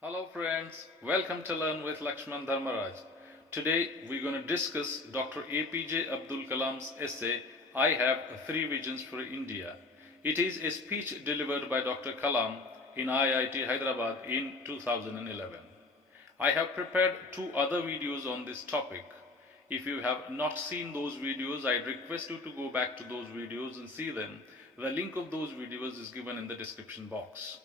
Hello friends, welcome to Learn with Lakshman Dharmaraj. Today we're going to discuss Dr. APJ Abdul Kalam's essay, I Have Three Visions for India. It is a speech delivered by Dr. Kalam in IIT Hyderabad in 2011. I have prepared two other videos on this topic. If you have not seen those videos, I request you to go back to those videos and see them. The link of those videos is given in the description box.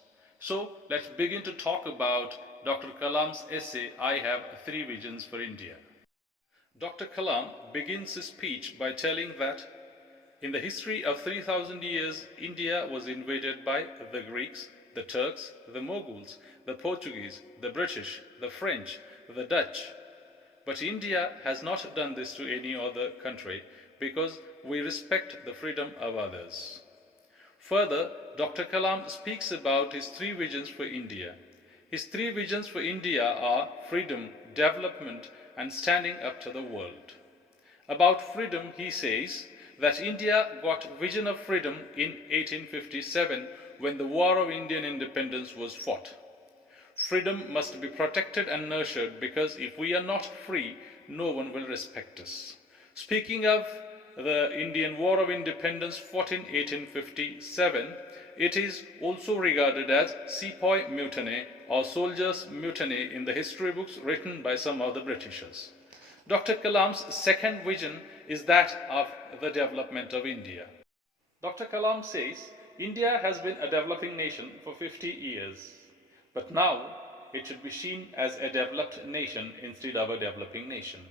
So let's begin to talk about Dr. Kalam's essay, I Have Three Visions for India. Dr. Kalam begins his speech by telling that in the history of 3000 years, India was invaded by the Greeks, the Turks, the Mughals, the Portuguese, the British, the French, the Dutch. But India has not done this to any other country because we respect the freedom of others. Further, Dr. Kalam speaks about his three visions for India. His three visions for India are freedom, development, and standing up to the world. About freedom, he says that India got vision of freedom in 1857 when the War of Indian Independence was fought. Freedom must be protected and nurtured because if we are not free, no one will respect us. Speaking of the Indian War of Independence fought in 1857, it is also regarded as Sepoy Mutiny or Soldiers' Mutiny in the history books written by some of the Britishers. Dr. Kalam's second vision is that of the development of India. Dr. Kalam says, India has been a developing nation for 50 years, but now it should be seen as a developed nation instead of a developing nation.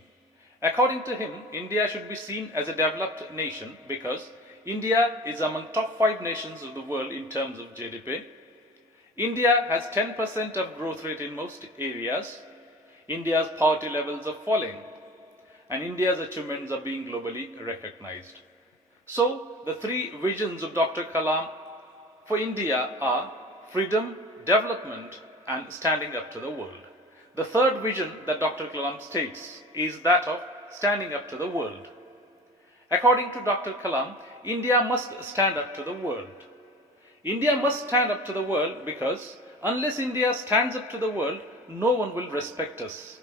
According to him, India should be seen as a developed nation because India is among top 5 nations of the world in terms of GDP. India has 10% of growth rate in most areas. India's poverty levels are falling and India's achievements are being globally recognized. So, the three visions of Dr. Kalam for India are freedom, development, and standing up to the world. The third vision that Dr. Kalam states is that of standing up to the world. According to Dr. Kalam, India must stand up to the world. India must stand up to the world because unless India stands up to the world, no one will respect us.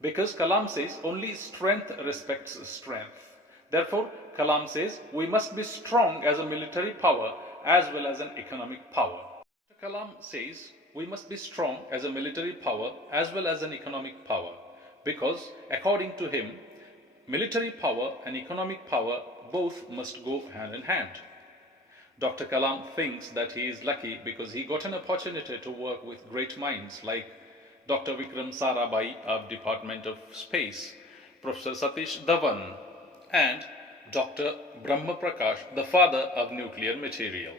Because Kalam says only strength respects strength. Therefore, Kalam says we must be strong as a military power as well as an economic power. Dr. Kalam says we must be strong as a military power as well as an economic power because according to him, military power and economic power both must go hand in hand. Dr. Kalam thinks that he is lucky because he got an opportunity to work with great minds like Dr. Vikram Sarabhai of Department of Space, Professor Satish Dhawan, and Dr. Brahma Prakash, the father of nuclear material.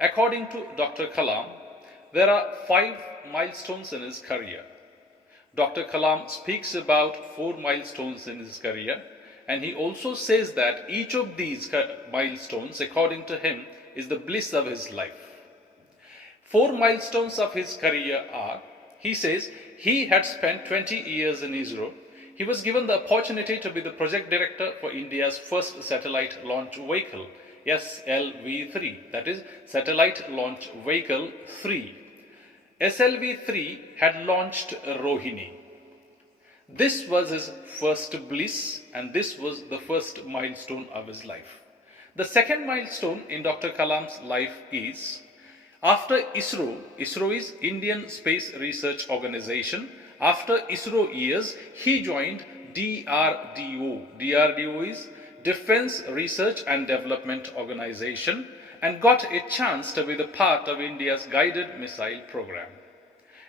According to Dr. Kalam, there are 5 milestones in his career. Dr. Kalam speaks about 4 milestones in his career, and he also says that each of these milestones, according to him, is the bliss of his life. 4 milestones of his career are, he says, he had spent 20 years in ISRO. He was given the opportunity to be the project director for India's first satellite launch vehicle, SLV-3, that is Satellite Launch Vehicle 3. SLV-3 had launched Rohini. This was his first bliss and this was the first milestone of his life. The second milestone in Dr. Kalam's life is, after ISRO, ISRO is Indian Space Research Organization, after ISRO years, he joined DRDO. DRDO is Defense Research and Development Organization and got a chance to be the part of India's guided missile program.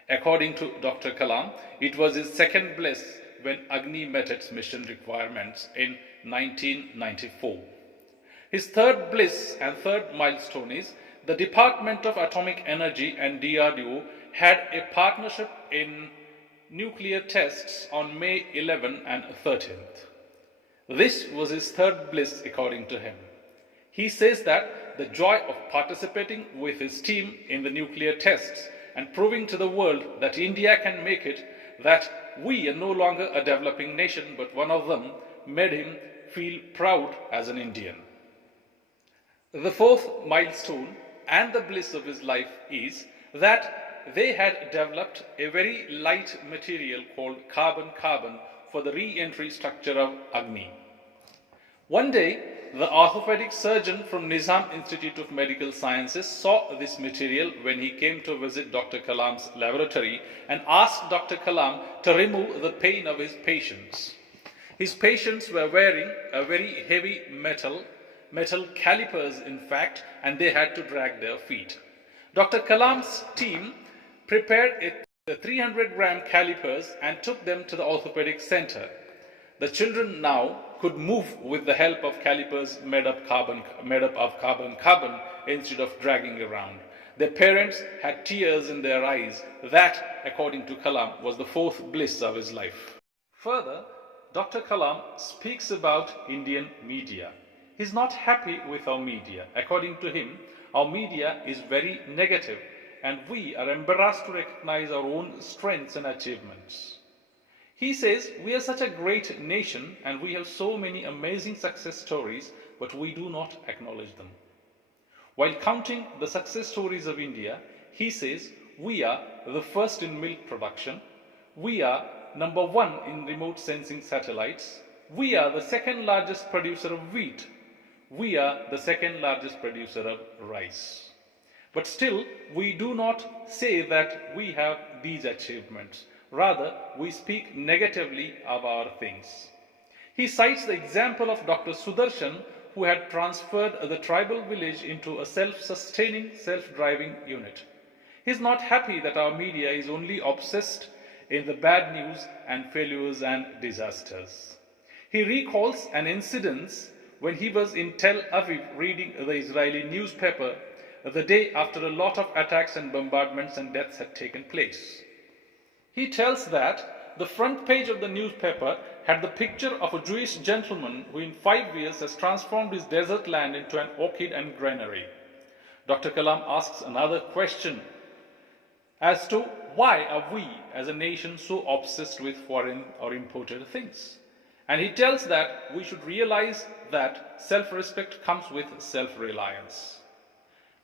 According to Dr. Kalam, it was his second bliss when Agni met its mission requirements in 1994. His third bliss and third milestone is the Department of Atomic Energy and DRDO had a partnership in nuclear tests on May 11 and 13th. This was his third bliss according to him. He says that the joy of participating with his team in the nuclear tests and proving to the world that India can make it, that we are no longer a developing nation but one of them, made him feel proud as an Indian. The fourth milestone and the bliss of his life is that they had developed a very light material called carbon-carbon for the re-entry structure of Agni. One day, the orthopedic surgeon from Nizam Institute of Medical Sciences saw this material when he came to visit Dr. Kalam's laboratory and asked Dr. Kalam to remove the pain of his patients. His patients were wearing a very heavy metal calipers in fact, and they had to drag their feet. Dr. Kalam's team prepared the 300-gram calipers and took them to the orthopedic center. The children now could move with the help of calipers made up of carbon instead of dragging around. Their parents had tears in their eyes. That, according to Kalam, was the fourth bliss of his life. Further, Dr. Kalam speaks about Indian media. He's not happy with our media. According to him, our media is very negative and we are embarrassed to recognize our own strengths and achievements. He says we are such a great nation and we have so many amazing success stories, but we do not acknowledge them. While counting the success stories of India, he says we are the first in milk production, we are number 1 in remote sensing satellites, we are the second largest producer of wheat, we are the second largest producer of rice. But still, we do not say that we have these achievements. Rather, we speak negatively of our things. He cites the example of Dr. Sudarshan, who had transferred the tribal village into a self-sustaining, self-driving unit. He is not happy that our media is only obsessed in the bad news and failures and disasters. He recalls an incident when he was in Tel Aviv reading the Israeli newspaper the day after a lot of attacks and bombardments and deaths had taken place. He tells that the front page of the newspaper had the picture of a Jewish gentleman who in 5 years has transformed his desert land into an orchid and granary. Dr. Kalam asks another question as to why are we as a nation so obsessed with foreign or imported things? And he tells that we should realize that self-respect comes with self-reliance.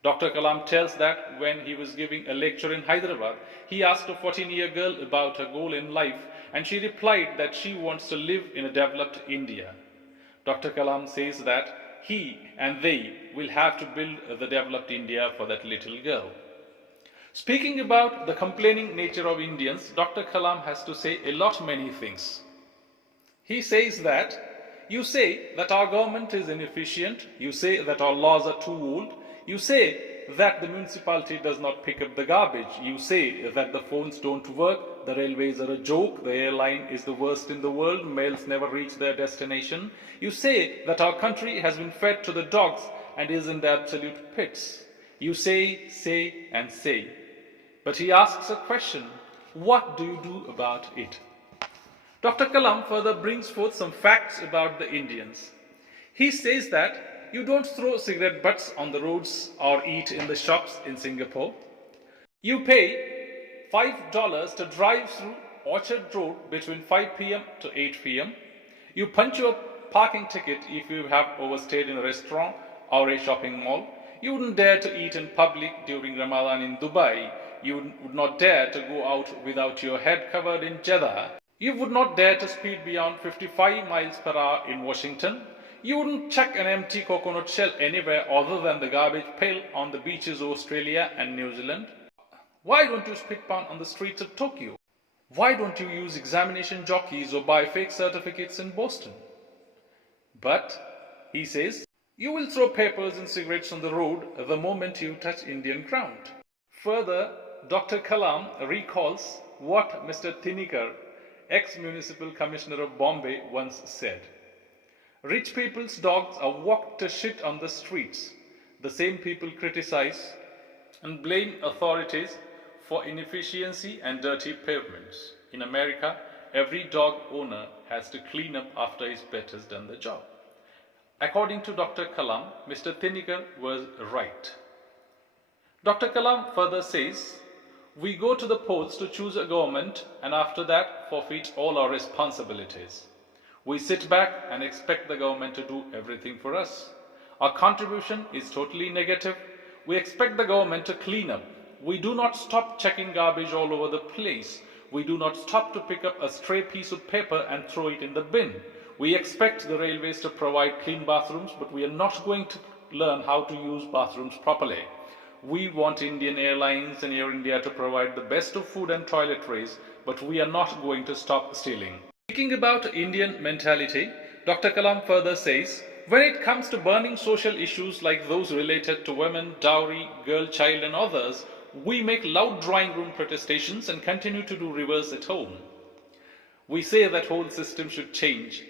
Dr. Kalam tells that when he was giving a lecture in Hyderabad, he asked a 14-year girl about her goal in life and she replied that she wants to live in a developed India. Dr. Kalam says that he and they will have to build the developed India for that little girl. Speaking about the complaining nature of Indians, Dr. Kalam has to say a lot many things. He says that you say that our government is inefficient, you say that our laws are too old, you say that the municipality does not pick up the garbage. You say that the phones don't work, the railways are a joke, the airline is the worst in the world, mails never reach their destination. You say that our country has been fed to the dogs and is in the absolute pits. You say, and say. But he asks a question, what do you do about it? Dr. Kalam further brings forth some facts about the Indians. He says that you don't throw cigarette butts on the roads or eat in the shops in Singapore. You pay $5 to drive through Orchard Road between 5 p.m. to 8 p.m. You punch your parking ticket if you have overstayed in a restaurant or a shopping mall. You wouldn't dare to eat in public during Ramadan in Dubai. You would not dare to go out without your head covered in Jeddah. You would not dare to speed beyond 55 miles per hour in Washington. You wouldn't chuck an empty coconut shell anywhere other than the garbage pail on the beaches of Australia and New Zealand. Why don't you spit pan on the streets of Tokyo? Why don't you use examination jockeys or buy fake certificates in Boston? But, he says, you will throw papers and cigarettes on the road the moment you touch Indian ground. Further, Dr. Kalam recalls what Mr. Tinikar, ex-municipal commissioner of Bombay, once said. Rich people's dogs are walked to shit on the streets. The same people criticize and blame authorities for inefficiency and dirty pavements. In America, every dog owner has to clean up after his pet has done the job. According to Dr. Kalam, Mr. Tinikar was right. Dr. Kalam further says, we go to the polls to choose a government and after that forfeit all our responsibilities. We sit back and expect the government to do everything for us. Our contribution is totally negative. We expect the government to clean up. We do not stop checking garbage all over the place. We do not stop to pick up a stray piece of paper and throw it in the bin. We expect the railways to provide clean bathrooms, but we are not going to learn how to use bathrooms properly. We want Indian Airlines and Air India to provide the best of food and toiletries, but we are not going to stop stealing. Speaking about Indian mentality, Dr. Kalam further says, when it comes to burning social issues like those related to women, dowry, girl child and others, we make loud drawing room protestations and continue to do reverse at home. We say that whole system should change.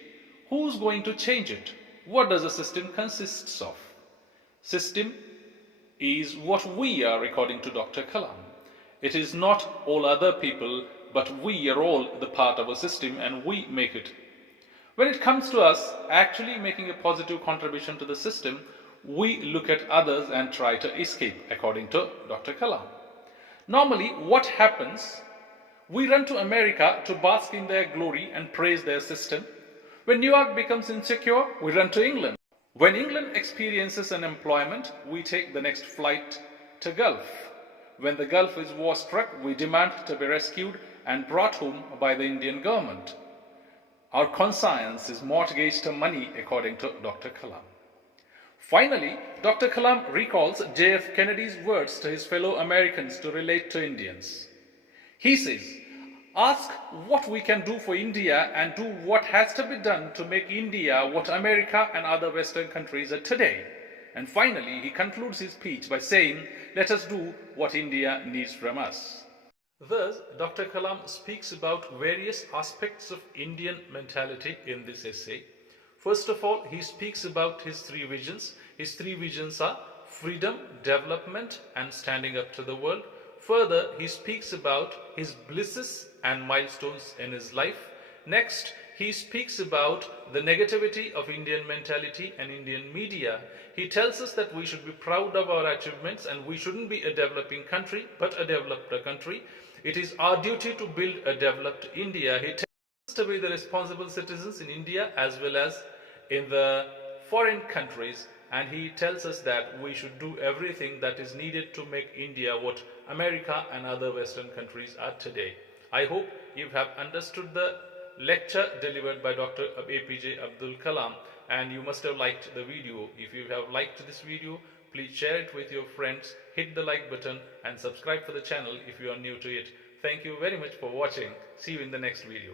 Who's going to change it? What does a system consist of? System is what we are, according to Dr. Kalam. It is not all other people, but we are all the part of a system and we make it. When it comes to us actually making a positive contribution to the system, we look at others and try to escape, according to Dr. Kalam. Normally, what happens? We run to America to bask in their glory and praise their system. When New York becomes insecure, we run to England. When England experiences unemployment, we take the next flight to Gulf. When the Gulf is war-struck, we demand to be rescued and brought home by the Indian government. Our conscience is mortgaged to money, according to Dr. Kalam. Finally, Dr. Kalam recalls JF Kennedy's words to his fellow Americans to relate to Indians. He says, ask what we can do for India and do what has to be done to make India what America and other Western countries are today. And finally, he concludes his speech by saying, let us do what India needs from us. Thus, Dr. Kalam speaks about various aspects of Indian mentality in this essay. First of all, he speaks about his three visions. His three visions are freedom, development, and standing up to the world. Further, he speaks about his blisses and milestones in his life. Next, he speaks about the negativity of Indian mentality and Indian media. He tells us that we should be proud of our achievements and we shouldn't be a developing country, but a developed country. It is our duty to build a developed India. He tells us to be the responsible citizens in India as well as in the foreign countries. And he tells us that we should do everything that is needed to make India what America and other Western countries are today. I hope you have understood the lecture delivered by Dr. APJ Abdul Kalam and you must have liked the video. If you have liked this video, please share it with your friends, hit the like button and subscribe for the channel if you are new to it. Thank you very much for watching. See you in the next video.